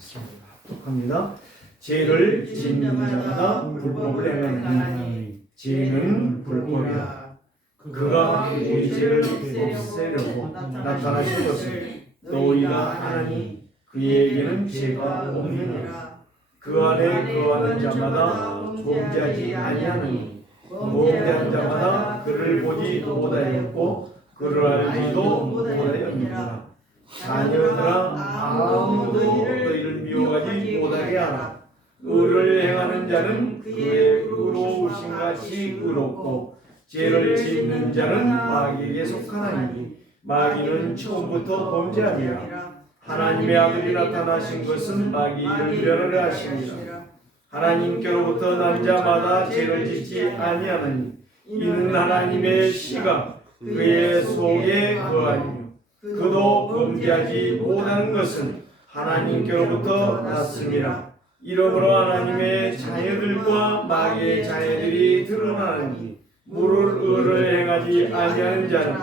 합독합니다. 죄를 짓는 자마다 불법을 행하느니 죄는 불법이라. 그가 우리 죄를 없애려고 나타나신 것은 너희가 아나니 그에게는 죄가 없느니라. 그 안에 거하는 자마다 범죄하지 아니하느니 범죄한 자마다 그를 보지 못하였고 그를 알지도 못하였느니라. 자녀들아 아무도 너희를 미워하지 못하게 하라. 의를 행하는 자는 그의 의로우신 같이 의롭고 죄를 짓는 자는 마귀에게 속하나니 마귀는 처음부터 범죄하니라. 하나님의 아들이 나타나신 것은 마귀를 멸하려 하심이라. 하나님께로부터 난 자마다 죄를 짓지 아니하느니 이는 하나님의 씨가 그의 속에 거하니며 그도 범죄하지 못하는 것은 하나님께로부터 났음이라. 이러므로 하나님의 자녀들과 마귀의 자녀들이 드러나느니 무릇 의를 행하지 아니하는 자는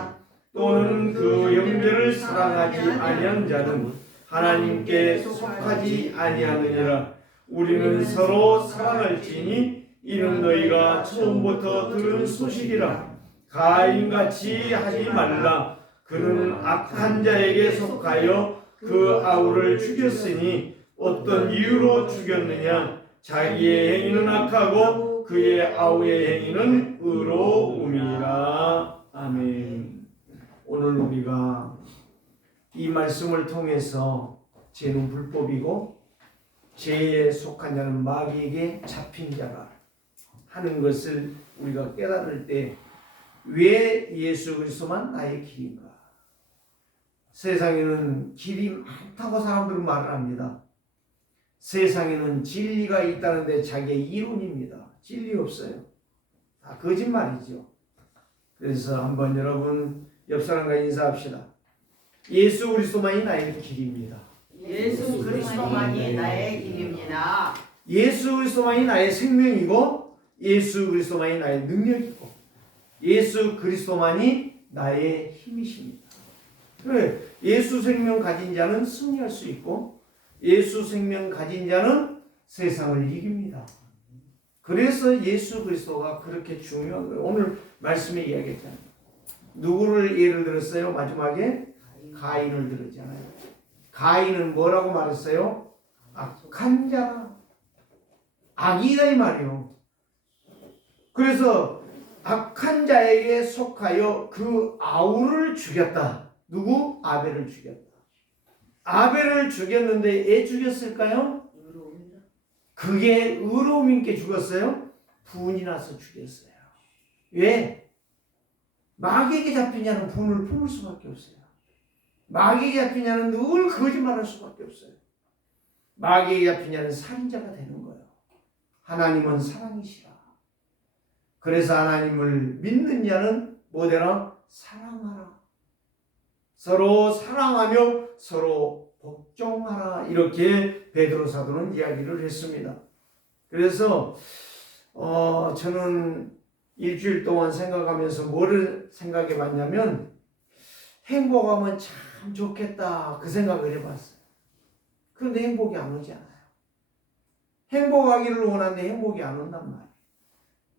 또는 그 형제를 사랑하지 아니하는 자는 하나님께 속하지 아니하느니라. 우리는 서로 사랑할지니 이는 너희가 처음부터 들은 소식이라. 가인같이 하지 말라. 그는 악한 자에게 속하여 그 아우를 죽였으니 어떤 이유로 죽였느냐? 자기의 행위는 악하고 그의 아우의 행위는 의로움이라. 아멘. 오늘 우리가 이 말씀을 통해서 죄는 불법이고 죄에 속한 자는 마귀에게 잡힌 자가 하는 것을 우리가 깨달을 때 왜 예수 그리스도만 나의 길인가? 세상에는 길이 많다고 사람들은 말을 합니다. 세상에는 진리가 있다는데 자기의 이론입니다. 진리 없어요. 다 거짓말이죠. 그래서 한번 여러분 옆 사람과 인사합시다. 예수 그리스도만이 나의 길입니다. 예수 그리스도만이 나의 길입니다. 예수 그리스도만이 나의 생명이고 예수 그리스도만이 나의 능력이고 예수 그리스도만이 나의 힘이십니다. 그래, 예수 생명 가진 자는 승리할 수 있고 예수 생명 가진 자는 세상을 이깁니다. 그래서 예수 그리스도가 그렇게 중요한 거예요. 오늘 말씀에 이야기했잖아요. 누구를 예를 들었어요? 마지막에 가인을 들었잖아요. 가인은 뭐라고 말했어요? 악한 자라. 악이다 이 말이요. 그래서 악한 자에게 속하여 그 아우를 죽였다. 누구? 아벨을 죽였다. 아벨을 죽였는데 왜 죽였을까요? 그게 의로움인께 죽었어요? 분이 나서 죽였어요. 왜? 마귀에게 잡힌 자는 분을 품을 수밖에 없어요. 마귀에게 잡힌 자는 늘 거짓말할 수밖에 없어요. 마귀에게 잡힌 자는 살인자가 되는 거예요. 하나님은 사랑이시라. 그래서 하나님을 믿는 자는 뭐되라? 사랑하라. 서로 사랑하며 서로 복종하라. 이렇게 베드로 사도는 이야기를 했습니다. 그래서 저는 일주일 동안 생각하면서 뭐를 생각해 봤냐면 행복하면 참 좋겠다 그 생각을 해봤어요. 그런데 행복이 안 오지 않아요. 행복하기를 원하는데 행복이 안 온단 말이에요.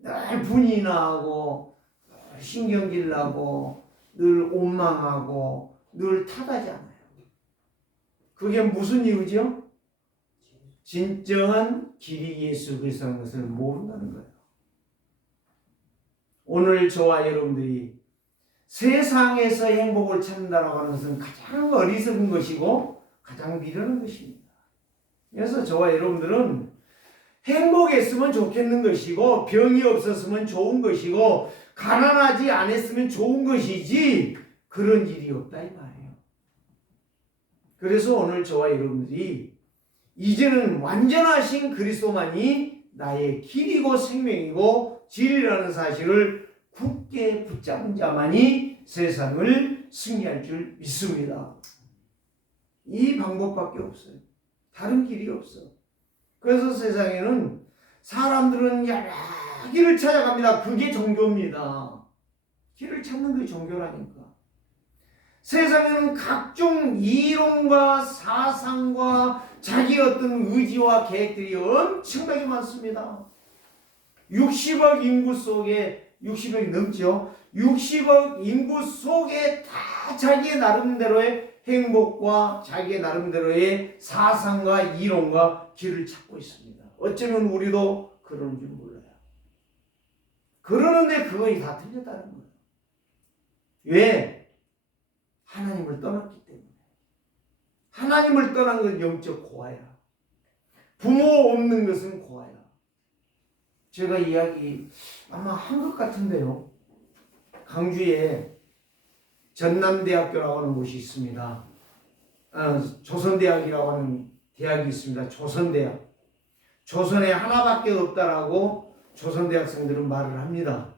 늘 분이 나고 신경질 나고 늘 원망하고 늘 탓하잖아요. 그게 무슨 이유죠? 진정한 길이 예수 그리스도라는 것을 모른다는 거예요. 오늘 저와 여러분들이 세상에서 행복을 찾는다고 하는 것은 가장 어리석은 것이고 가장 미련한 것입니다. 그래서 저와 여러분들은 행복했으면 좋겠는 것이고 병이 없었으면 좋은 것이고 가난하지 않았으면 좋은 것이지 그런 일이 없다 이 말이에요. 그래서 오늘 저와 여러분들이 이제는 완전하신 그리스도만이 나의 길이고 생명이고 진리라는 사실을 굳게 붙잡은 자만이 세상을 승리할 줄 믿습니다. 이 방법밖에 없어요. 다른 길이 없어. 그래서 세상에는 사람들은 여러 길을 찾아갑니다. 그게 종교입니다. 길을 찾는 게 종교라니까. 세상에는 각종 이론과 사상과 자기 어떤 의지와 계획들이 엄청나게 많습니다. 60억 인구 속에 60억이 넘죠. 60억 인구 속에 다 자기의 나름대로의 행복과 자기의 나름대로의 사상과 이론과 길을 찾고 있습니다. 어쩌면 우리도 그러는 줄 몰라요. 그러는데 그것이 다 틀렸다는 거예요. 왜? 하나님을 떠났기 때문에. 하나님을 떠난 건 영적 고아야. 부모 없는 것은 고아야. 제가 이야기 아마 한 것 같은데요. 강주에 전남대학교라고 하는 곳이 있습니다. 조선대학이라고 하는 대학이 있습니다. 조선대학. 조선에 하나밖에 없다라고 조선대학생들은 말을 합니다.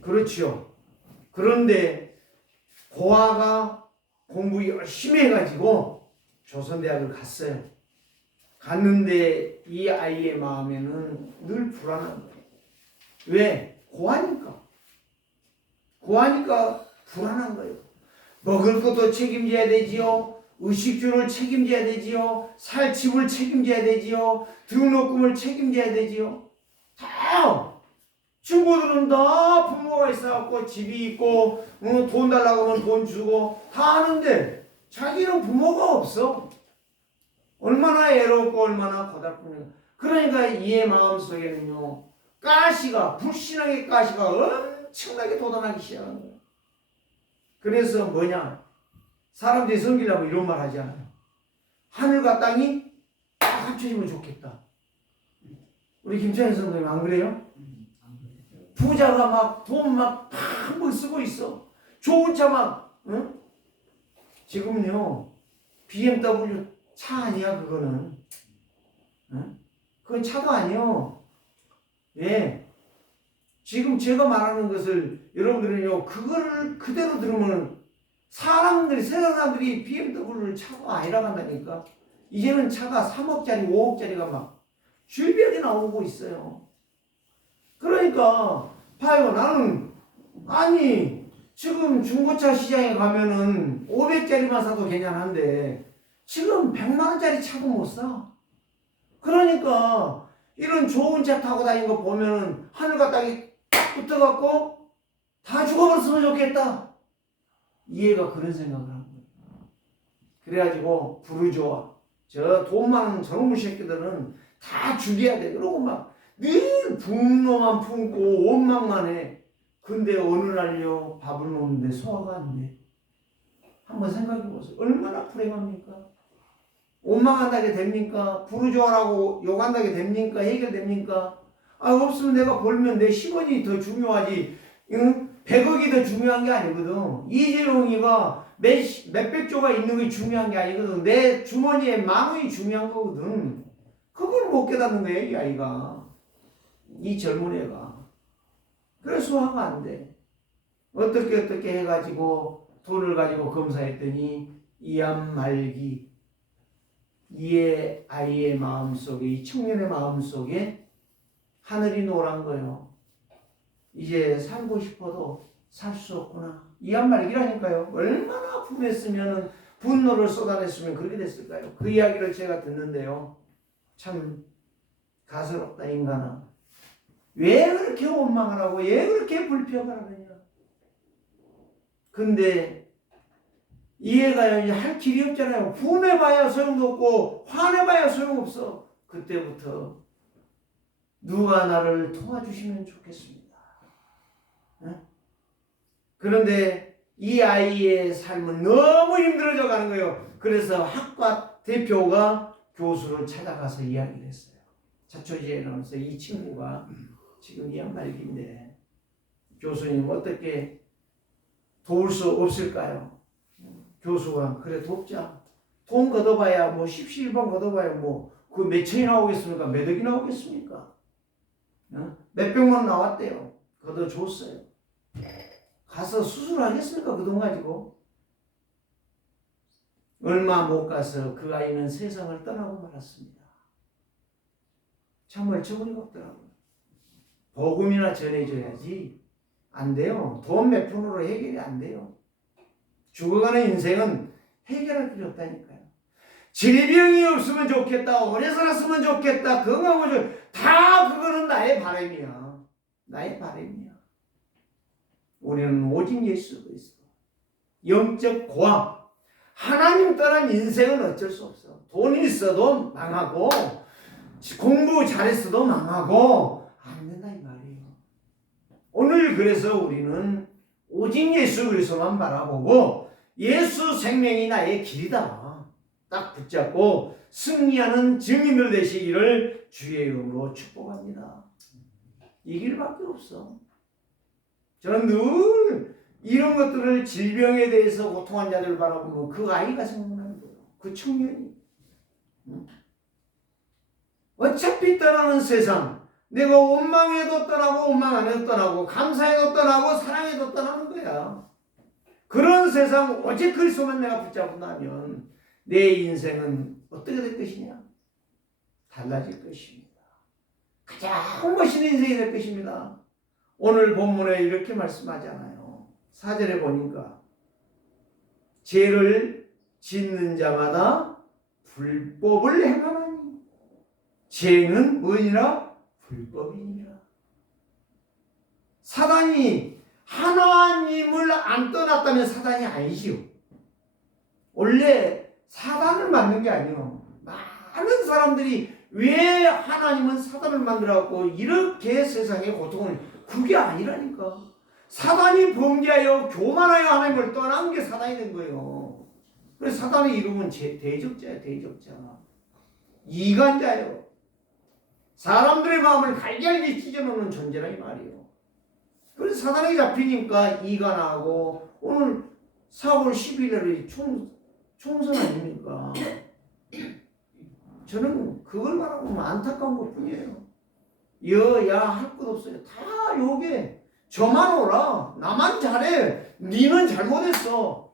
그렇죠. 그런데 고아가 공부 열심히 해가지고 조선대학을 갔어요. 갔는데 이 아이의 마음에는 늘 불안한 거예요. 왜? 고아니까. 고아니까 불안한 거예요. 먹을 것도 책임져야 되지요. 의식주를 책임져야 되지요. 살 집을 책임져야 되지요. 등록금을 책임져야 되지요. 다 친구들은 다 부모가 있어갖고 집이 있고 돈 달라고 하면 돈 주고 다 하는데 자기는 부모가 없어. 얼마나 애롭고 얼마나 고달프냐. 그러니까 이의 마음속에는요 가시가 불신앙의 가시가 엄청나게 돋아나기 시작한 거예요. 그래서 뭐냐, 사람들이 섬기려면 이런 말 하지 않아요. 하늘과 땅이 딱 합쳐지면 좋겠다. 우리 김찬희 선생님 안 그래요? 부자가 막 돈 막 팍 쓰고 있어. 좋은 차 막, 응? 지금요 BMW 차 아니야 그거는. 응? 그건 차도 아니요. 예. 지금 제가 말하는 것을 여러분들은요 그거를 그대로 들으면 사람들이, 세상 사람들이 BMW를 차가 아니라고 한다니까. 이제는 차가 3억짜리 5억짜리가 막 줄벽이 나오고 있어요. 그러니까 봐요. 나는 아니 지금 중고차 시장에 가면은 500짜리만 사도 괜찮은데 지금 100만원짜리 차도 못 사. 그러니까 이런 좋은 차 타고 다니는 거 보면은 하늘과 땅이 딱 붙어갖고 다 죽어버렸으면 좋겠다. 이해가 그런 생각을 한 거예요. 그래가지고 부르주아 저 돈 많은 저놈의 새끼들은 다 죽여야 돼. 그러고 막 늘 분노만 품고 원망만 해. 근데 어느 날요 밥을 먹는데 소화가 안 돼. 한번 생각해 보세요. 얼마나 불행합니까? 원망한다게 됩니까? 부르주아라고 욕한다게 됩니까? 해결됩니까? 아, 없으면 내가 벌면 내 10원이 더 중요하지, 응? 100억이 더 중요한 게 아니거든. 이재용이가 몇백조가 있는 게 중요한 게 아니거든. 내 주머니에 10,000원이 중요한 거거든. 그걸 못 깨닫는 거야, 이 아이가. 이 젊은 애가. 그래서 소화가 안 돼. 어떻게 해가지고 돈을 가지고 검사했더니 이암 말기. 이 아이의 마음속에, 이 청년의 마음속에 하늘이 노란 거예요. 이제 살고 싶어도 살 수 없구나. 이암 말기라니까요. 얼마나 분했으면, 분노를 쏟아냈으면 그렇게 됐을까요? 그 이야기를 제가 듣는데요. 참 가스럽다 인간아. 왜 그렇게 원망을 하고 왜 그렇게 불평을 하느냐. 근데 이해가 이제 할 길이 없잖아요. 분해봐야 소용도 없고 화내봐야 소용없어. 그때부터 누가 나를 도와주시면 좋겠습니다. 네? 그런데 이 아이의 삶은 너무 힘들어져 가는 거예요. 그래서 학과 대표가 교수를 찾아가서 이야기를 했어요. 자초지에 나와서 이 친구가 지금 이암 말기인데 교수님 어떻게 도울 수 없을까요? 교수가 그래 돕자. 돈 걷어봐야 뭐 10시일반 걷어봐야 뭐 그 몇 천이 나오겠습니까? 몇 억이 나오겠습니까? 몇백만 원 나왔대요. 걷어줬어요. 가서 수술하겠습니까? 그 돈 가지고. 얼마 못 가서 그 아이는 세상을 떠나고 말았습니다. 참 멀쩡하게 없더라고요. 복음이나 전해줘야지. 안 돼요. 돈 몇 푼으로 해결이 안 돼요. 죽어가는 인생은 해결할 필요 없다니까요. 질병이 없으면 좋겠다, 오래 살았으면 좋겠다, 건강하고 다 그거는 나의 바람이야. 나의 바람이야. 우리는 오직 예수 그리스도, 영적 고함, 하나님 떠난 인생은 어쩔 수 없어. 돈이 있어도 망하고 공부 잘했어도 망하고 안 된다 이 말이에요. 오늘 그래서 우리는 오직 예수 그리스도만 바라보고 예수 생명이 나의 길이다 딱 붙잡고 승리하는 증인들 되시기를 주의 이름으로 축복합니다. 이 길밖에 없어. 저는 늘 이런 것들을, 질병에 대해서 고통한 자들을 바라보면 그 아이가 생각나는 거예요. 그 청년이. 어차피 떠나는 세상, 내가 원망해도 떠나고 원망 안 해도 떠나고 감사해도 떠나고 사랑해도 떠나는 거야. 그런 세상 오직 그리스도만 내가 붙잡는다면 내 인생은 어떻게 될 것이냐? 달라질 것입니다. 가장 멋있는 인생이 될 것입니다. 오늘 본문에 이렇게 말씀하잖아요. 4절에 보니까 죄를 짓는 자마다 불법을 행하나니 죄는 뭐니라? 불법이니라. 사단이 하나님을 안 떠났다면 사단이 아니지요. 원래 사단을 만든 게 아니에요. 많은 사람들이 왜 하나님은 사단을 만들어갖고 이렇게 세상에 고통을, 그게 아니라니까. 사단이 범죄하여 교만하여 하나님을 떠난 게 사단이 된 거예요. 그래서 사단의 이름은 대적자야, 대적자. 이간자예요. 사람들의 마음을 갈갈기 찢어놓는 존재라 이 말이에요. 그래서 사단에게 잡히니까 이간하고 오늘 4월 11일에 총선 아닙니까? 저는 그걸 말하면 안타까운 것 뿐이에요. 여야 할 것 없어요. 다 요게 저만 오라, 나만 잘해, 니는 잘못했어.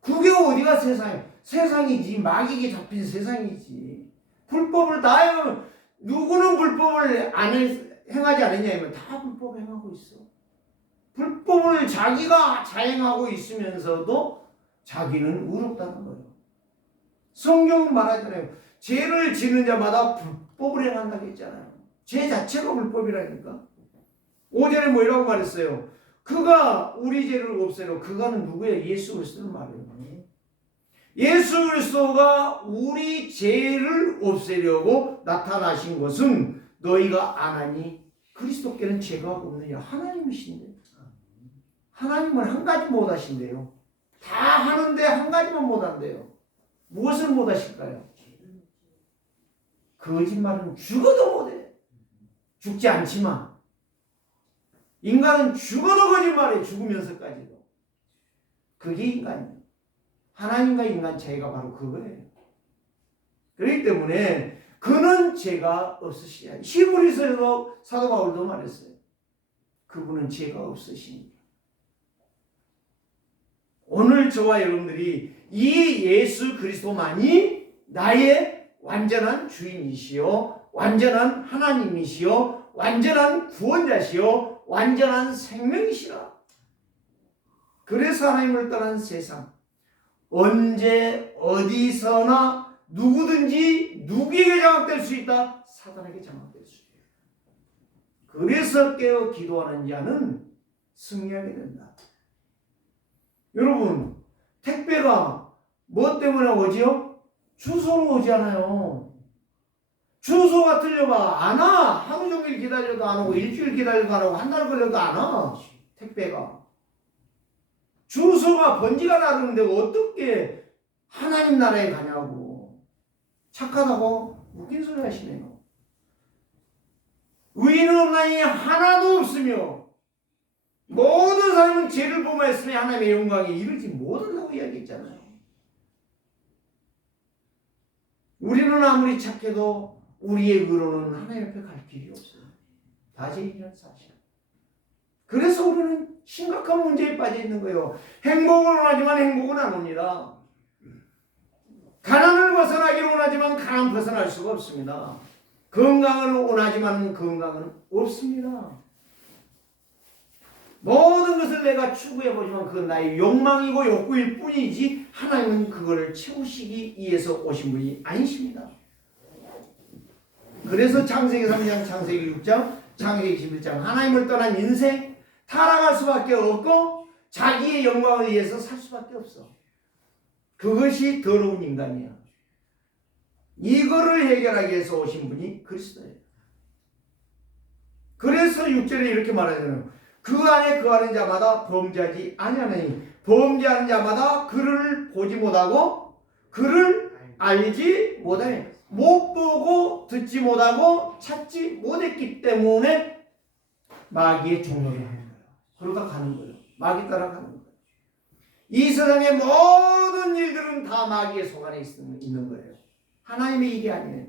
그게 어디가 세상이야. 세상이지, 마귀에게 잡힌 세상이지. 불법을 다 해요. 누구는 불법을 행하지 않느냐면 다 불법 행하고 있어. 불법을 자기가 자행하고 있으면서도 자기는 의롭다는 거예요. 성경은 말하잖아요. 죄를 지는 자마다 불법을 행한다고 했잖아요. 죄 자체가 불법이라니까. 5절에 뭐라고 말했어요? 그가 우리 죄를 없애려. 그가는 누구예요? 예수 그리스도를 말해요. 예수 그리스도가 우리 죄를 없애려고 나타나신 것은 너희가 안 하니 그리스도께는 죄가 없느냐. 하나님이신데. 하나님은 한 가지 못 하신대요. 다 하는데 한 가지만 못 한대요. 무엇을 못 하실까요? 거짓말은 죽어도 못해. 죽지 않지만 인간은 죽어도 거짓말해. 죽으면서까지도. 그게 인간이에요. 하나님과 인간 차이가 바로 그거예요. 그렇기 때문에 그는 죄가 없으시야. 히브리서에도 사도 바울도 말했어요. 그분은 죄가 없으십니다. 오늘 저와 여러분들이 이 예수 그리스도만이 나의 완전한 주인이시요, 완전한 하나님이시요, 완전한 구원자시요, 완전한 생명이시라. 그래서 하나님을 떠난 세상, 언제 어디서나 누구든지 누구에게 장악될 수 있다? 사단에게 장악될 수 있다. 그래서 깨어 기도하는 자는 승리하게 된다. 여러분, 택배가 뭐 때문에 오지요? 주소로 오지 않아요. 주소가 틀려봐. 안 와. 하루 종일 기다려도 안 오고, 일주일 기다려도 안 오고, 한 달 걸려도 안 와. 택배가. 주소가 번지가 다르는데 어떻게 하나님 나라에 가냐고. 착하다고 웃긴 소리 하시네요. 의인은 없나니 하나도 없으며 모든 사람은 죄를 범하였으니 하나님의 영광에 이르지 못한다고 이야기했잖아요. 우리는 아무리 착해도 우리의 의로는 하나님 앞에 갈 길이 없어요. 다 죄인이라는 사실. 그래서 우리는 심각한 문제에 빠져 있는 거예요. 행복을 원하지만 행복은 안 옵니다. 가난을 벗어나기를 원하지만 가난 벗어날 수가 없습니다. 건강을 원하지만 건강은 없습니다. 모든 것을 내가 추구해보지만 그건 나의 욕망이고 욕구일 뿐이지 하나님은 그거를 채우시기 위해서 오신 분이 아니십니다. 그래서 창세기 3장, 창세기 6장, 창세기 11장 하나님을 떠난 인생 타락할 수밖에 없고 자기의 영광을 위해서 살 수밖에 없어. 그것이 더러운 인간이야. 이거를 해결하기 위해서 오신 분이 그리스도예요. 그래서 6절에 이렇게 말하잖아요. 그 안에 거하는 자마다 범죄하지 아니하나니 범죄하는 자마다 그를 보지 못하고 그를 알지 못하니 못 보고 듣지 못하고 찾지 못했기 때문에 마귀의 종노를 하는 거예요. 그러다 가는 거예요. 마귀 따라가는 거예요. 이 세상의 모든 일들은 다 마귀의 손안에 있는 거예요. 하나님의 일이 아니에요.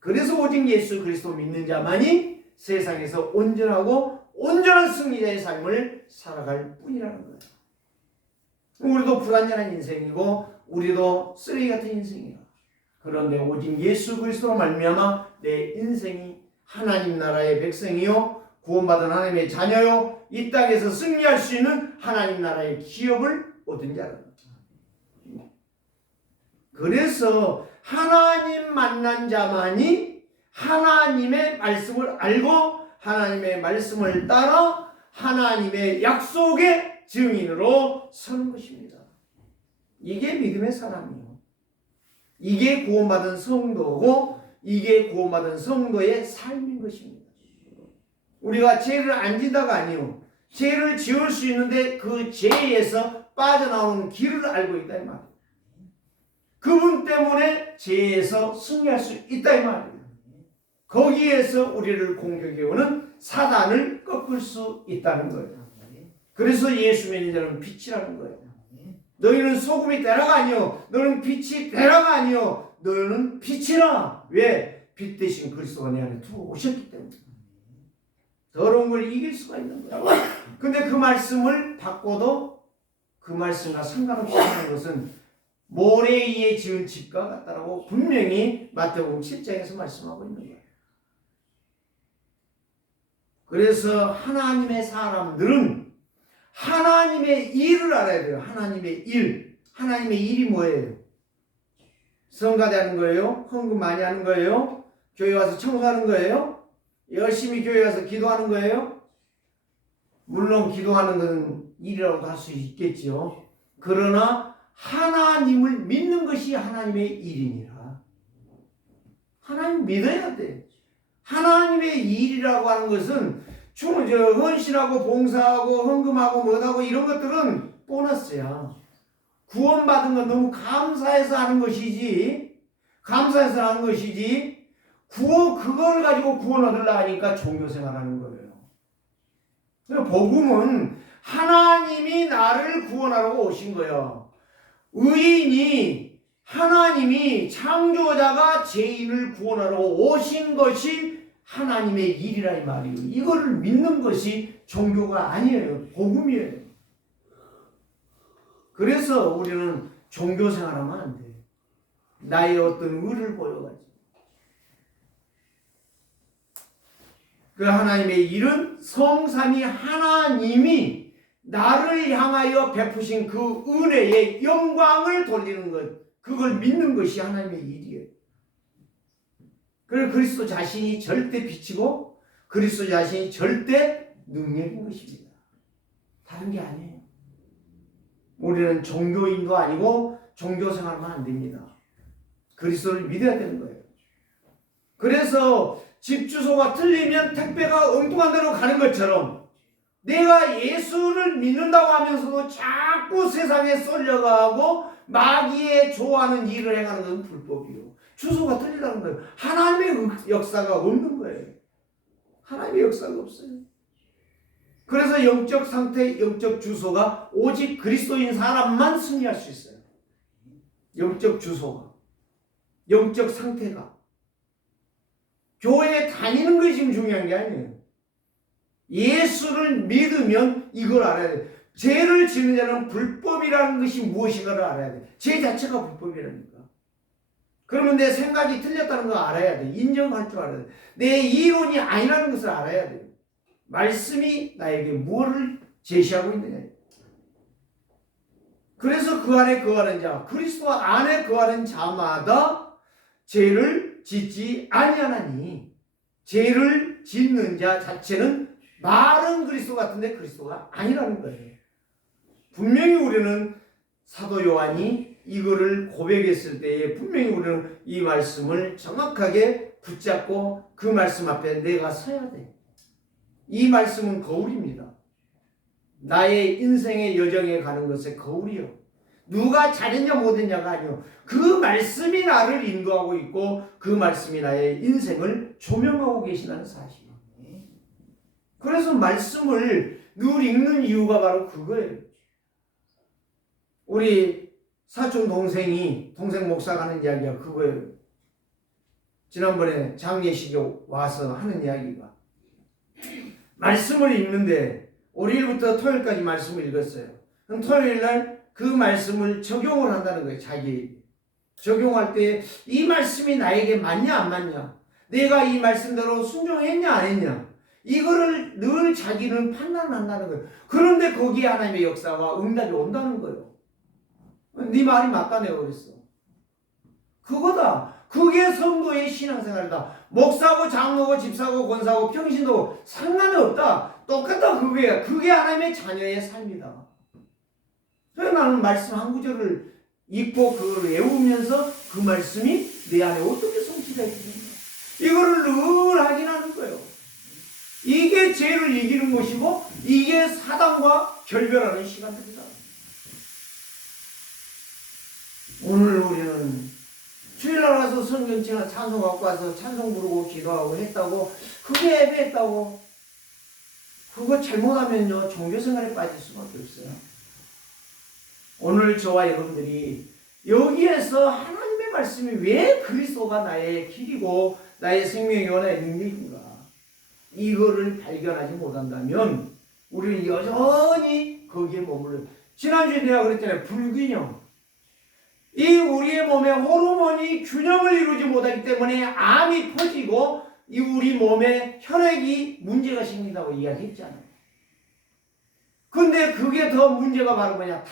그래서 오직 예수 그리스도 믿는 자만이 세상에서 온전한 승리자의 삶을 살아갈 뿐이라는 거예요. 우리도 불완전한 인생이고 우리도 쓰레기 같은 인생이에요. 그런데 오직 예수 그리스도로 말미암아 내 인생이 하나님 나라의 백성이요 구원받은 하나님의 자녀요 이 땅에서 승리할 수 있는 하나님 나라의 기업을 얻은 자라는 거죠. 그래서 하나님 만난 자만이 하나님의 말씀을 알고 하나님의 말씀을 따라 하나님의 약속의 증인으로 서는 것입니다. 이게 믿음의 사람이에요. 이게 구원받은 성도고 이게 구원받은 성도의 삶인 것입니다. 우리가 죄를 안 지다가 아니요. 죄를 지을 수 있는데 그 죄에서 빠져나오는 길을 알고 있다 이 말이에요. 그분 때문에 죄에서 승리할 수 있다 이 말이에요. 거기에서 우리를 공격해오는 사단을 꺾을 수 있다는 거예요. 그래서 예수 믿는 자는 빛이라는 거예요. 너희는 소금이 되라가 아니요 너는 빛이 되라가 아니요 너는 빛이라. 왜? 빛 대신 그리스도가 내 안에 들어오셨기 때문에 더러운 걸 이길 수가 있는 거예요. 근데 그 말씀을 바꿔도 그 말씀과 상관없이 하는 것은 모래 위에 지은 집과 같다라고 분명히 마태복음 7장에서 말씀하고 있는 거예요. 그래서 하나님의 사람들은 하나님의 일을 알아야 돼요. 하나님의 일. 하나님의 일이 뭐예요? 성가대하는 거예요? 헌금 많이 하는 거예요? 교회 와서 청소하는 거예요? 열심히 교회 가서 기도하는 거예요? 물론 기도하는 건 일이라고 할 수 있겠지요. 그러나 하나님을 믿는 것이 하나님의 일이니라. 하나님 믿어야 돼. 하나님의 일이라고 하는 것은 헌신하고 봉사하고 헌금하고 뭐하고 이런 것들은 보너스야. 구원받은 건 너무 감사해서 하는 것이지. 감사해서 하는 것이지. 그걸 가지고 구원 얻으려고 하니까 종교생활하는 거예요. 복음은 하나님이 나를 구원하라고 오신 거예요. 의인이 하나님이 창조자가 죄인을 구원하러 오신 것이 하나님의 일이라 이 말이에요. 이거를 믿는 것이 종교가 아니에요. 복음이에요. 그래서 우리는 종교 생활하면 안 돼. 나의 어떤 의를 보여가지고. 그 하나님의 일은 성삼위 하나님이 나를 향하여 베푸신 그 은혜의 영광을 돌리는 것. 그걸 믿는 것이 하나님의 일이에요. 그래서 그리스도 자신이 절대 빛이고 그리스도 자신이 절대 능력인 것입니다. 다른 게 아니에요. 우리는 종교인도 아니고 종교생활만 안 됩니다. 그리스도를 믿어야 되는 거예요. 그래서 집 주소가 틀리면 택배가 엉뚱한 데로 가는 것처럼 내가 예수를 믿는다고 하면서도 자꾸 세상에 쏠려가고 마귀의 좋아하는 일을 행하는 건 불법이요. 주소가 틀리다는 거예요. 하나님의 역사가 없는 거예요. 하나님의 역사가 없어요. 그래서 영적 상태, 영적 주소가 오직 그리스도인 사람만 승리할 수 있어요. 영적 주소가, 영적 상태가. 교회에 다니는 것이 지금 중요한 게 아니에요. 예수를 믿으면 이걸 알아야 돼요. 죄를 지는 자는 불법이라는 것이 무엇인가를 알아야 돼요. 죄 자체가 불법이라니까. 그러면 내 생각이 틀렸다는 걸 알아야 돼. 인정할 줄 알아야 돼. 내 이론이 아니라는 것을 알아야 돼요. 말씀이 나에게 무엇을 제시하고 있느냐. 그래서 그 안에 거하는 자, 그리스도 안에 거하는 자마다 죄를 짓지 아니하나니, 죄를 짓는 자 자체는 말은 그리스도 같은데 그리스도가 아니라는 거예요. 분명히 우리는 사도 요한이 이거를 고백했을 때에 분명히 우리는 이 말씀을 정확하게 붙잡고 그 말씀 앞에 내가 서야 돼. 이 말씀은 거울입니다. 나의 인생의 여정에 가는 것의 거울이요. 누가 잘했냐 못했냐가 아니요. 그 말씀이 나를 인도하고 있고 그 말씀이 나의 인생을 조명하고 계시다는 사실이에요. 그래서 말씀을 늘 읽는 이유가 바로 그거예요. 우리 사촌 동생 목사가 하는 이야기가 그거예요. 지난번에 장례식에 와서 하는 이야기가, 말씀을 읽는데 월요일부터 토요일까지 말씀을 읽었어요. 그럼 토요일날 그 말씀을 적용을 한다는 거예요. 자기에게 적용할 때 이 말씀이 나에게 맞냐 안 맞냐, 내가 이 말씀대로 순종했냐 안 했냐, 이거를 늘 자기는 판단한다는 거예요. 그런데 거기에 하나님의 역사와 응답이 온다는 거예요. 네 말이 맞다네 그랬어. 그거다. 그게 성도의 신앙생활이다. 목사고 장로고 집사고 권사고 평신도 상관이 없다. 똑같다. 그게 하나님의 자녀의 삶이다. 그래서 나는 말씀 한 구절을 읽고 그걸 외우면서 그 말씀이 내 안에 어떻게 성취되겠는가, 이거를 늘 확인하는 거예요. 이게 죄를 이기는 것이고 이게 사단과 결별하는 시간들이다. 오늘 우리는 주일날 와서 성경책이나 찬송 갖고 와서 찬송 부르고 기도하고 했다고, 그게 예배했다고, 그거 잘못하면요 종교생활에 빠질 수밖에 없어요. 오늘 저와 여러분들이 여기에서 하나님의 말씀이 왜 그리스도가 나의 길이고 나의 생명이고 나의 능력인가, 이거를 발견하지 못한다면 우리는 여전히 거기에 머물러. 지난주에 내가 그랬잖아요. 불균형. 이 우리의 몸에 호르몬이 균형을 이루지 못하기 때문에 암이 퍼지고 이 우리 몸에 혈액이 문제가 생긴다고 이야기했잖아요. 근데 그게 더 문제가 바로 뭐냐,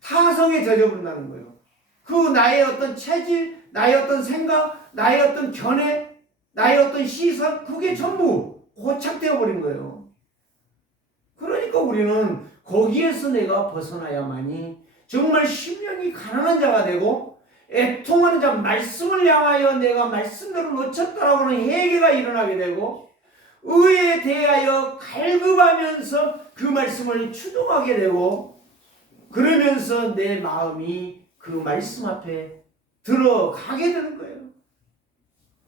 타성에 젖어버린다는 거예요. 그 나의 어떤 체질, 나의 어떤 생각, 나의 어떤 견해, 나의 어떤 시선, 그게 전부 고착되어 버린 거예요. 그러니까 우리는 거기에서 내가 벗어나야만이 정말 심령이 가난한 자가 되고 애통하는 자, 말씀을 향하여 내가 말씀대로 놓쳤다라고 하는 회개가 일어나게 되고 의에 대하여 갈급하면서 그 말씀을 추동하게 되고, 그러면서 내 마음이 그 말씀 앞에 들어가게 되는 거예요.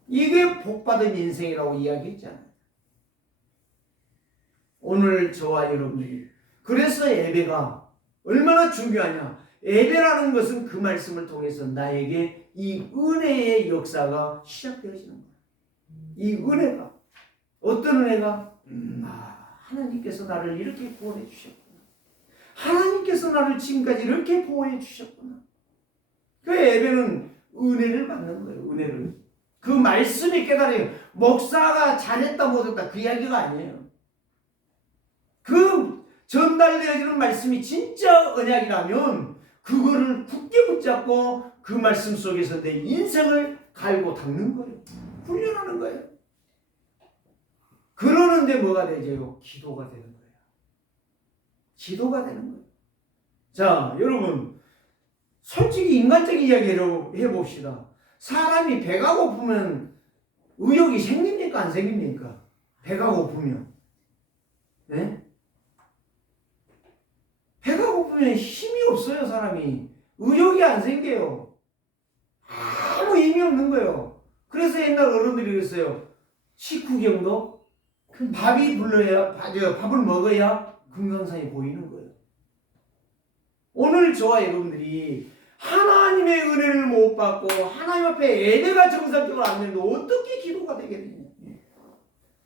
이게 복받은 인생이라고 이야기했잖아요. 오늘 저와 여러분이 그래서 예배가 얼마나 중요하냐. 예배라는 것은 그 말씀을 통해서 나에게 이 은혜의 역사가 시작되어지는 거예요. 이 은혜가 어떤 은혜가? 하나님께서 나를 이렇게 구원해 주셨구나. 하나님께서 나를 지금까지 이렇게 보호해 주셨구나. 그 예배는 은혜를 받는 거예요. 은혜를. 그 말씀이 깨달아요. 목사가 잘했다 못했다 그 이야기가 아니에요. 그 전달되어지는 말씀이 진짜 언약이라면 그거를 굳게 붙잡고 그 말씀 속에서 내 인생을 갈고 닦는 거예요. 훈련하는 거예요. 그러는데 뭐가 되죠? 기도가 되는 거예요. 기도가 되는 거예요. 자, 여러분 솔직히 인간적인 이야기로 해봅시다. 사람이 배가 고프면 의욕이 생깁니까? 안 생깁니까? 배가 고프면. 네? 배가 고프면 힘이 없어요. 사람이. 의욕이 안 생겨요. 아무 의미 없는 거예요. 그래서 옛날 어른들이 그랬어요. 식후경도 밥을 먹어야 금강산이 보이는 거예요. 오늘 저와 여러분들이 하나님의 은혜를 못 받고 하나님 앞에 예배가 정상적으로 안 되는데 어떻게 기도가 되겠느냐.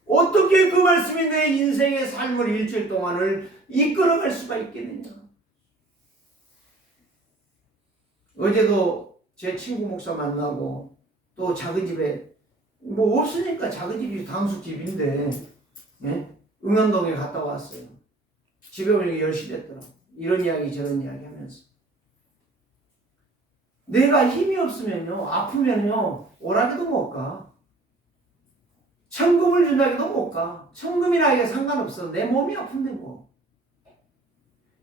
어떻게 그 말씀이 내 인생의 삶을 일주일 동안을 이끌어갈 수가 있겠느냐. 어제도 제 친구 목사 만나고 또 작은 집에 뭐 없으니까 작은 집이 당숙집인데, 예? 응원동에 갔다 왔어요. 집에 오니까 10시 됐더라고. 이런 이야기 저런 이야기 하면서. 내가 힘이 없으면요, 아프면요, 오라기도 못 가. 천금을 준다기도 못 가. 천금이나 이게 상관없어. 내 몸이 아픈데 뭐.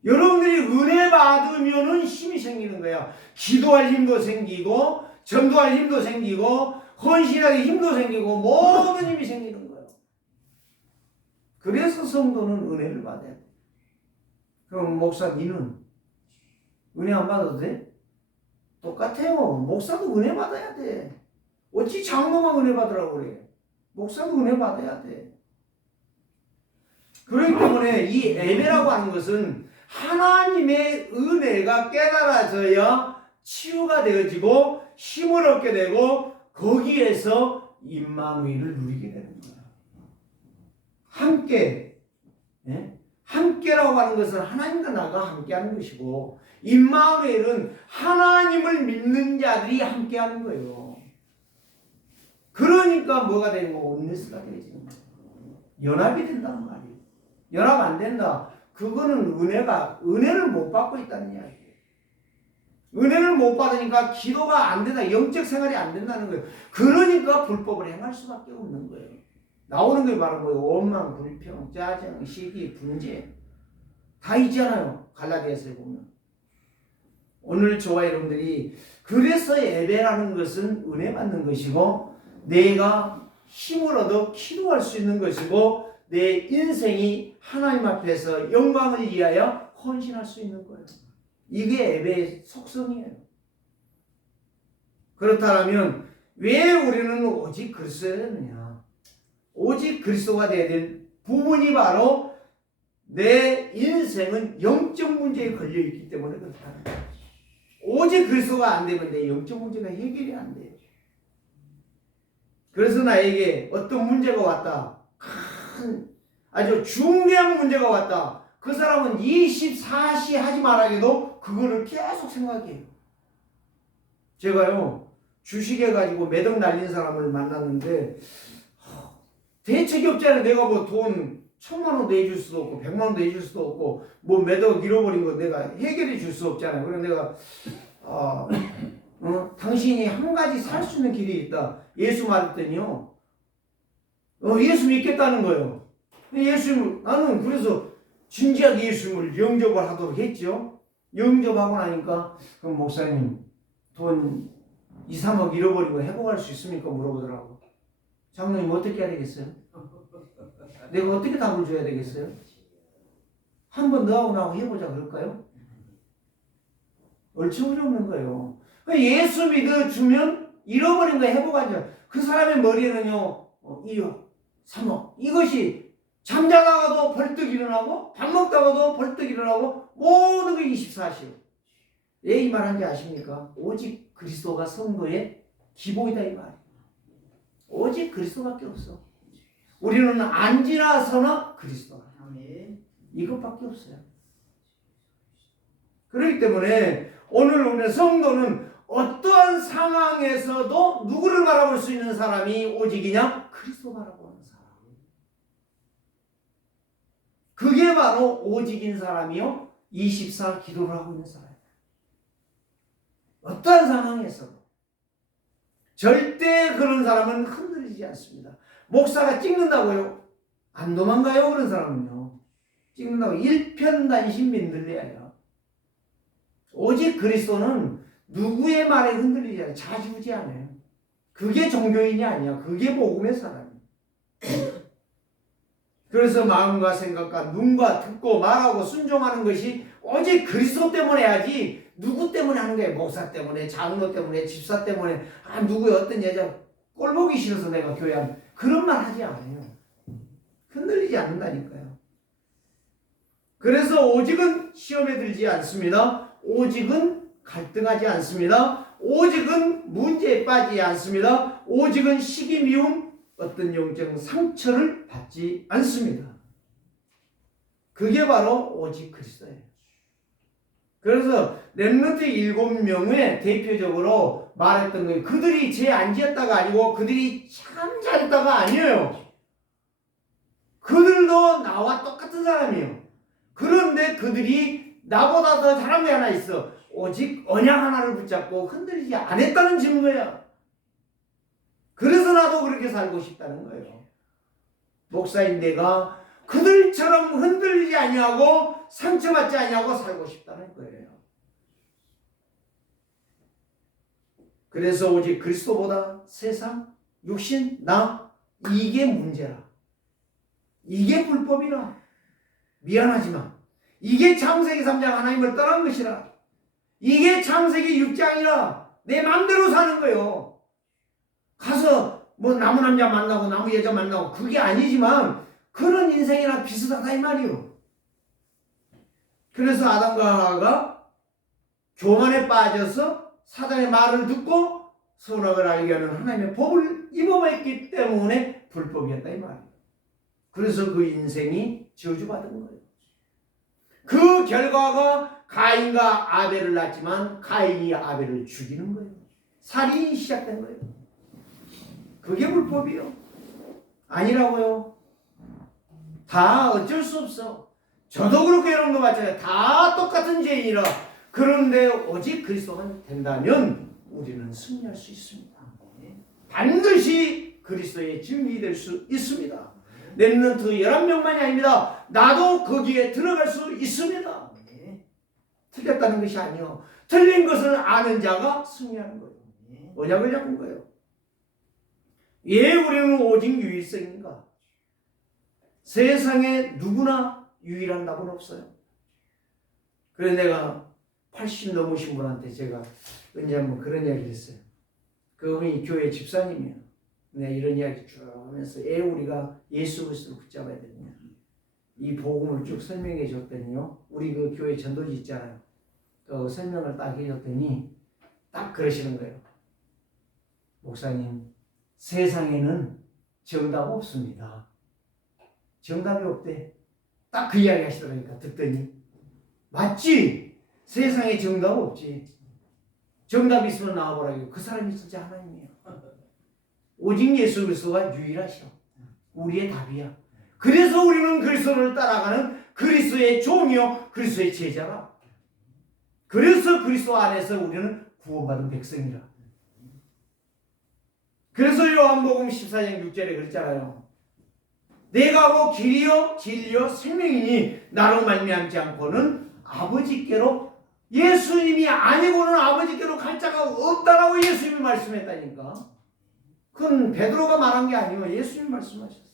여러분들이 은혜 받으면은 힘이 생기는 거야. 기도할 힘도 생기고, 전도할 힘도 생기고, 헌신하기 힘도 생기고, 모든 힘이 생기는 거예요. 그래서 성도는 은혜를 받아야 돼. 그럼 목사 니는 은혜 안 받아도 돼? 똑같아요. 목사도 은혜 받아야 돼. 어찌 장로만 은혜 받으라고 그래. 목사도 은혜 받아야 돼. 그렇기 때문에 이 예배라고 하는 것은 하나님의 은혜가 깨달아져야 치유가 되어지고 힘을 얻게 되고 거기에서 임마누엘을 누리게 되는 거야. 함께, 함께라고 하는 것은 하나님과 나가 함께하는 것이고 임마누엘은 하나님을 믿는 자들이 함께하는 거예요. 그러니까 뭐가 되는 거고 온네스가 되어지는 거예요. 연합이 된다는 말이에요. 연합 안 된다. 그거는 은혜를 못 받고 있다는 이야기예요. 은혜를 못 받으니까 기도가 안 된다. 영적 생활이 안 된다는 거예요. 그러니까 불법을 행할 수밖에 없는 거예요. 나오는 게 바로 뭐예요? 원망, 불평, 짜증, 시기, 분재 다 있잖아요. 갈라디아서에 보면. 오늘 저와 여러분들이 그래서 예배라는 것은 은혜 받는 것이고 내가 힘을 얻어 기도할 수 있는 것이고 내 인생이 하나님 앞에서 영광을 위하여 헌신할 수 있는 거예요. 이게 예배의 속성이에요. 그렇다면 왜 우리는 오직 그리스도여야 되느냐? 오직 그리스도가 되어야 될 부분이 바로 내 인생은 영적 문제에 걸려있기 때문에 그렇다는 거예요. 오직 그리스도가 안 되면 내 영적 문제가 해결이 안 돼요. 그래서 나에게 어떤 문제가 왔다. 아주 중대한 문제가 왔다. 그 사람은 24시 하지 말아도 그거를 계속 생각해요. 제가요 주식해 가지고 매덕 날린 사람을 만났는데 대책이 없잖아요. 내가 뭐 돈 1,000만 원 내줄 수도 없고 100만 원 내줄 수도 없고 뭐 매덕 잃어버린 거 내가 해결해 줄 수 없잖아요. 그래서 내가 당신이 한 가지 살 수 있는 길이 있다. 예수 말했더니요. 예수 믿겠다는 거예요. 나는 그래서 진지하게 예수님을 영접을 하도록 했죠. 영접하고 나니까 그럼 목사님 돈 2, 3억 잃어버린 거 회복할 수 있습니까? 물어보더라고. 장로님 어떻게 해야 되겠어요? 내가 어떻게 답을 줘야 되겠어요? 한번 너하고 나하고 해보자 그럴까요? 얼추 없는 거예요. 예수 믿어주면 잃어버린 거 회복하죠. 그 사람의 머리에는요 2억, 3억 이것이 잠자다가도 벌떡 일어나고 밥 먹다가도 벌떡 일어나고 모든 게 24시요. 왜 이 말 한지 아십니까? 오직 그리스도가 성도의 기복이다 이 말이에요. 오직 그리스도밖에 없어. 우리는 안지나 서나 그리스도. 이것밖에 없어요. 그렇기 때문에 오늘 우리 성도는 어떠한 상황에서도 누구를 바라볼 수 있는 사람이 오직이냐? 그리스도 바라보는 사람. 그게 바로 오직인 사람이요 24 기도를 하고 있는 사람. 어떠한 상황에서도 절대 그런 사람은 흔들리지 않습니다. 목사가 찍는다고요? 안 도망가요 그런 사람은요. 찍는다고 일편단심 민들레예요. 오직 그리스도는 누구의 말에 흔들리지 않아요. 좌지우지 않아요. 그게 종교인이 아니야. 그게 복음의 사람이에요. 그래서 마음과 생각과 눈과 듣고 말하고 순종하는 것이 오직 그리스도 때문에 해야지 누구 때문에 하는 거예요. 목사 때문에, 장로 때문에, 집사 때문에, 누구의 어떤 여자 꼴 보기 싫어서 내가 교회 안 그런 말 하지 않아요. 흔들리지 않는다니까요. 그래서 오직은 시험에 들지 않습니다. 오직은 갈등하지 않습니다. 오직은 문제에 빠지지 않습니다. 오직은 시기 미움 어떤 영적 상처를 받지 않습니다. 그게 바로 오직 그리스도예요. 그래서 렘넌트 7명의 대표적으로 말했던 거예요. 그들이 죄 안 지었다가 아니고 그들이 참 잘했다가 아니에요. 그들도 나와 똑같은 사람이에요. 그런데 그들이 나보다 더 잘한 게 하나 있어. 오직 언약 하나를 붙잡고 흔들리지 않았다는 증거야. 그래서 나도 그렇게 살고 싶다는 거예요. 목사인 내가 그들처럼 흔들리지 아니하고 상처받지 아니하고 살고 싶다는 거예요. 그래서 오직 그리스도보다 세상, 육신, 나 이게 문제라. 이게 불법이라. 미안하지만 이게 창세기 3장 하나님을 떠난 것이라. 이게 창세기 6장이라. 내 마음대로 사는 거예요. 가서 뭐 나무 남자 만나고 나무 여자 만나고 그게 아니지만 그런 인생이랑 비슷하다 이 말이요. 그래서 아담과 하와가 교만에 빠져서 사단의 말을 듣고 선악을 알게 하는 하나님의 법을 입어봤기 때문에 불법이었다 이 말이에요. 그래서 그 인생이 저주받은 거예요. 그 결과가 가인과 아벨을 낳았지만 가인이 아벨을 죽이는 거예요. 살인이 시작된 거예요. 그게 불법이요. 아니라고요. 다 어쩔 수 없어. 저도 그렇고 여러분도 마찬가지예요. 다 똑같은 죄인이라. 그런데 오직 그리스도만 된다면 우리는 승리할 수 있습니다. 반드시 그리스도의 증인이 될 수 있습니다. 렘넌트 11명만이 아닙니다. 나도 거기에 들어갈 수 있습니다. 틀렸다는 것이 아니요. 틀린 것을 아는 자가 승리하는 거예요. 언약을 잡은 거예요. 왜 우리는 오직 유일성인가? 세상에 누구나 유일한 답은 없어요. 그래서 내가 80 넘으신 분한테 제가 언제 한번 그런 이야기를 했어요. 그분이 교회 집사님이에요. 내가 이런 이야기 쭉 하면서 우리가 예수 그리스도를 붙잡아야 되느냐. 이 복음을 쭉 설명해 줬더니요. 우리 그 교회 전도지 있잖아요. 그 설명을 딱 해줬더니 딱 그러시는 거예요. 목사님, 세상에는 정답 없습니다. 정답이 없대. 딱 그 이야기 하시더라니까. 듣더니 맞지? 세상에 정답 없지. 정답 있으면 나와보라고. 그 사람이 진짜 하나님이에요. 오직 예수 그리스도가 유일하셔. 우리의 답이야. 그래서 우리는 그리스도를 따라가는 그리스도의 종이요 그리스도의 제자라. 그래서 그리스도 안에서 우리는 구원받은 백성이라. 그래서 요한복음 14장 6절에 그랬잖아요. 내가 곧 길이요 진리요 생명이니 나로 말미암지 않고는 아버지께로, 예수님이 아니고는 아버지께로 갈 자가 없다라고 예수님이 말씀했다니까. 그건 베드로가 말한 게 아니에요. 예수님이 말씀하셨어요.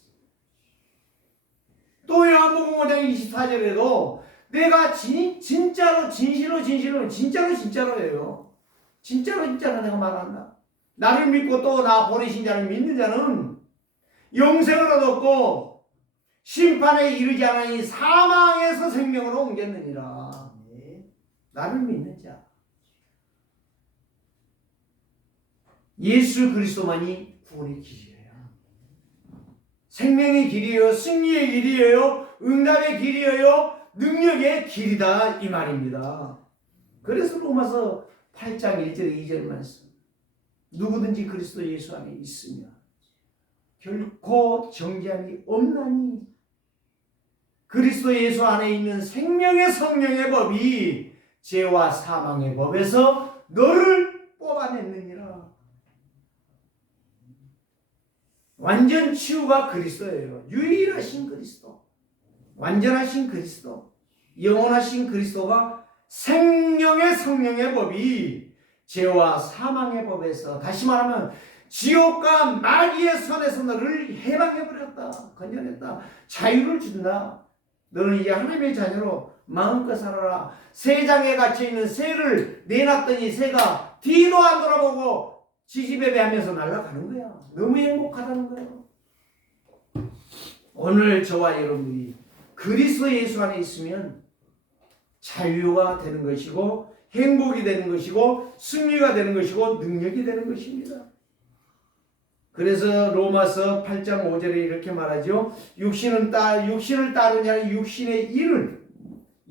또 요한복음 5장 24절에도 내가 진짜로 진짜로예요. 진짜로 내가 말한다. 나를 믿고 또 나 보내신 자를 믿는 자는 영생을 얻었고 심판에 이르지 않으니 사망에서 생명으로 옮겼느니라. 나를 믿는 자. 예수 그리스도만이 구원의 길이에요. 생명의 길이에요. 승리의 길이에요. 응답의 길이에요. 능력의 길이다 이 말입니다. 그래서 로마서 8장 1절 2절 말씀. 누구든지 그리스도 예수 안에 있으면 결코 정죄함이 없나니 그리스도 예수 안에 있는 생명의 성령의 법이 죄와 사망의 법에서 너를 뽑아냈느니라. 완전 치유가 그리스도예요. 유일하신 그리스도, 완전하신 그리스도, 영원하신 그리스도가 생명의 성령의 법이 죄와 사망의 법에서, 다시 말하면 지옥과 마귀의 손에서 너를 해방해버렸다, 건져냈다, 자유를 준다. 너는 이제 하나님의 자녀로 마음껏 살아라. 새 장에 갇혀있는 새를 내놨더니 새가 뒤도 안 돌아보고 지지배배하면서 날아가는 거야. 너무 행복하다는 거예요. 오늘 저와 여러분이 그리스도 예수 안에 있으면 자유가 되는 것이고 행복이 되는 것이고 승리가 되는 것이고 능력이 되는 것입니다. 그래서 로마서 8장 5절에 이렇게 말하죠. 육신을 따르는 자는 육신의 일을,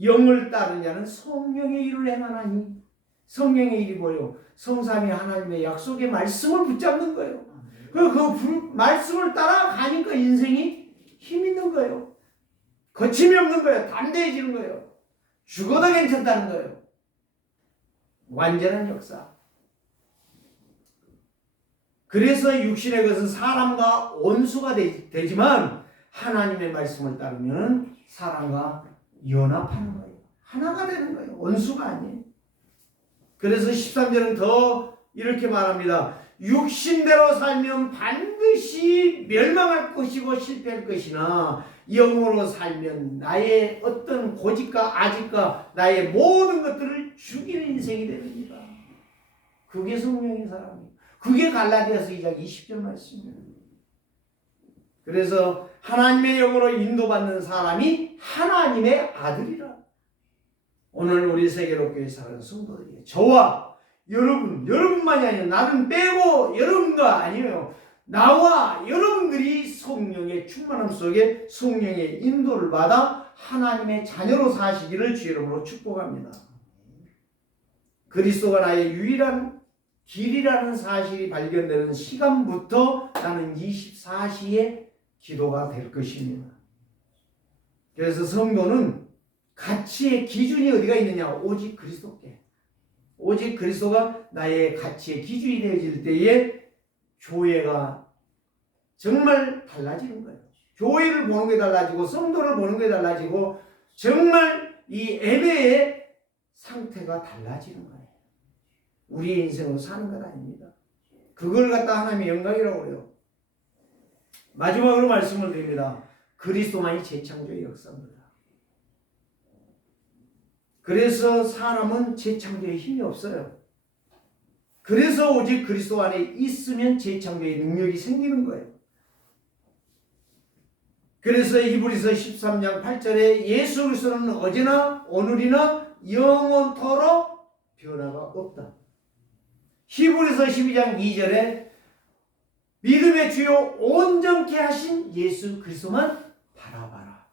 영을 따르는 자는 성령의 일을 행하나니. 성령의 일이 뭐예요? 성삼위 하나님의 약속의 말씀을 붙잡는 거예요. 그 말씀을 따라가니까 인생이 힘 있는 거예요. 거침이 없는 거예요. 담대해지는 거예요. 죽어도 괜찮다는 거예요. 완전한 역사. 그래서 육신의 것은 사람과 원수가 되지만 하나님의 말씀을 따르면 사람과 연합하는 거예요. 하나가 되는 거예요. 원수가 아니에요. 그래서 13절은 더 이렇게 말합니다. 육신대로 살면 반드시 멸망할 것이고 실패할 것이나 영으로 살면 나의 어떤 고집과 아집과 나의 모든 것들을 죽이는 인생이 됩니다. 그게 성령의 사람이에요. 그게 갈라디아서 2장 20절 말씀이에요. 그래서 하나님의 영으로 인도받는 사람이 하나님의 아들이라. 오늘 우리 세계로교회 사는 성도들이 저와 여러분만이 아니에요. 나는 빼고 여러분과 아니에요. 나와 여러분들이 성령의 충만함 속에 성령의 인도를 받아 하나님의 자녀로 사시기를 주의 이름으로 축복합니다. 그리스도가 나의 유일한 길이라는 사실이 발견되는 시간부터 나는 24시의 기도가 될 것입니다. 그래서 성도는 가치의 기준이 어디가 있느냐? 오직 그리스도께. 오직 그리스도가 나의 가치의 기준이 되어질 때에 교회가 정말 달라지는 거예요. 교회를 보는 게 달라지고 성도를 보는 게 달라지고 정말 이 예배의 상태가 달라지는 거예요. 우리의 인생으로 사는 것 아닙니다. 그걸 갖다 하나님의 영광이라고 해요. 마지막으로 말씀을 드립니다. 그리스도만이 재창조의 역사입니다. 그래서 사람은 재창조에 힘이 없어요. 그래서 오직 그리스도 안에 있으면 재창조의 능력이 생기는 거예요. 그래서 히브리서 13장 8절에 예수 그리스도는 어제나 오늘이나 영원토록 변화가 없다. 히브리서 12장 2절에 믿음의 주요 온전케 하신 예수 그리스도만 바라봐라.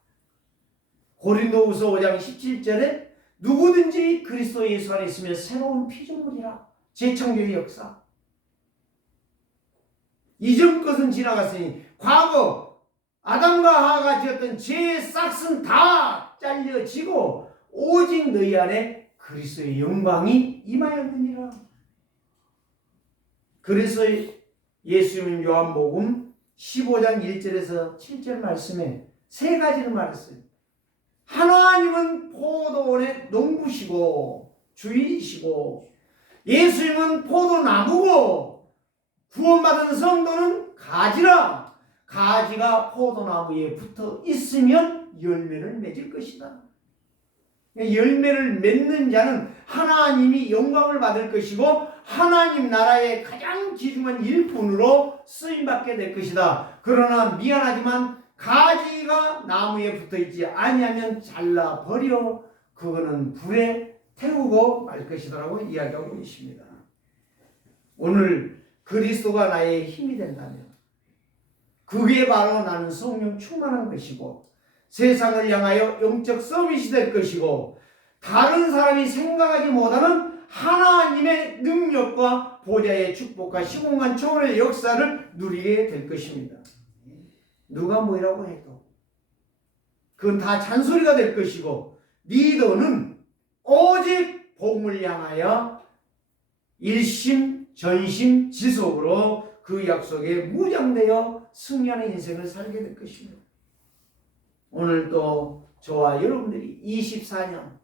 고린도후서 5장 17절에 누구든지 그리스도 예수 안에 있으면 새로운 피조물이라. 재창조의 역사. 이전 것은 지나갔으니 과거 아담과 하와가 지었던 죄의 싹은 다 잘려지고 오직 너희 안에 그리스도의 영광이 임하였느니라. 그래서 예수님 요한복음 15장 1절에서 7절 말씀에 세 가지를 말했어요. 하나님은 포도원의 농부시고 주인이시고 예수님은 포도나무고 구원받은 성도는 가지라. 가지가 포도나무에 붙어 있으면 열매를 맺을 것이다. 열매를 맺는 자는 하나님이 영광을 받을 것이고 하나님 나라의 가장 귀중한 일꾼으로 쓰임받게 될 것이다. 그러나 미안하지만 가지가 나무에 붙어있지 아니하면 잘라버려 그거는 불에 태우고 말 것이다라고 이야기하고 있습니다. 오늘 그리스도가 나의 힘이 된다면 그게 바로 나는 성령 충만한 것이고 세상을 향하여 영적 서밋이 될 것이고 다른 사람이 생각하지 못하는 하나님의 능력과 보좌의 축복과 시공간 초월의 역사를 누리게 될 것입니다. 누가 뭐라고 해도 그건 다 잔소리가 될 것이고 리더는 오직 복음을 향하여 일심 전심 지속으로 그 약속에 무장되어 승리하는 인생을 살게 될 것입니다. 오늘 또 저와 여러분들이 24년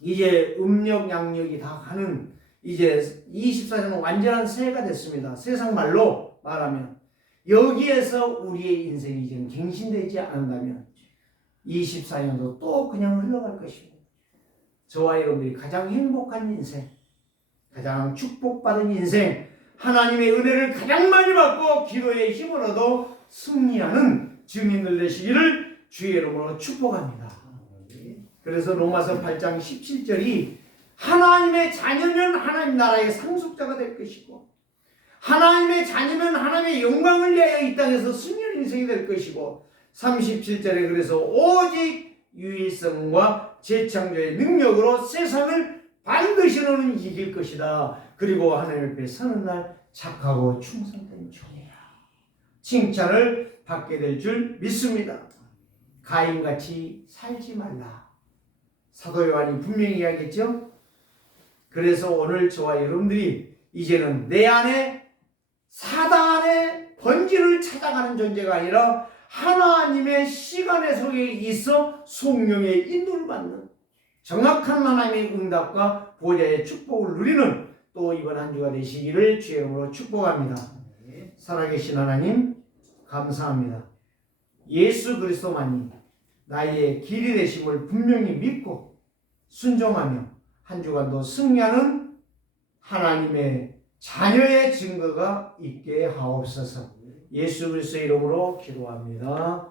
이제 음력 양력이 다 가는 이제 24년은 완전한 새해가 됐습니다. 세상 말로 말하면 여기에서 우리의 인생이 지금 갱신되지 않는다면 24년도 또 그냥 흘러갈 것입니다. 저와 여러분들이 가장 행복한 인생, 가장 축복받은 인생, 하나님의 은혜를 가장 많이 받고 기도의 힘을 얻어 승리하는 증인들 되시기를 주의 이름으로 축복합니다. 그래서 로마서 8장 17절이 하나님의 자녀면 하나님 나라의 상속자가 될 것이고 하나님의 자녀면 하나님의 영광을 위하여 이 땅에서 승리하는 인생이 될 것이고 37절에 그래서 오직 유일성과 재창조의 능력으로 세상을 반드시 너는 이길 것이다. 그리고 하나님 앞에 서는 날 착하고 충성된 종이야. 칭찬을 받게 될 줄 믿습니다. 가인같이 살지 말라. 사도 요한이 분명히 이야기했죠. 그래서 오늘 저와 여러분들이 이제는 내 안에 사단의 번지를 찾아가는 존재가 아니라 하나님의 시간의 속에 있어 성령의 인도를 받는 정확한 하나님의 응답과 보좌의 축복을 누리는 또 이번 한 주가 되시기를 주의 이름으로 축복합니다. 살아계신 하나님 감사합니다. 예수 그리스도만이 나의 길이 되심을 분명히 믿고 순종하며 한 주간도 승리하는 하나님의 자녀의 증거가 있게 하옵소서. 예수 그리스도의 이름으로 기도합니다.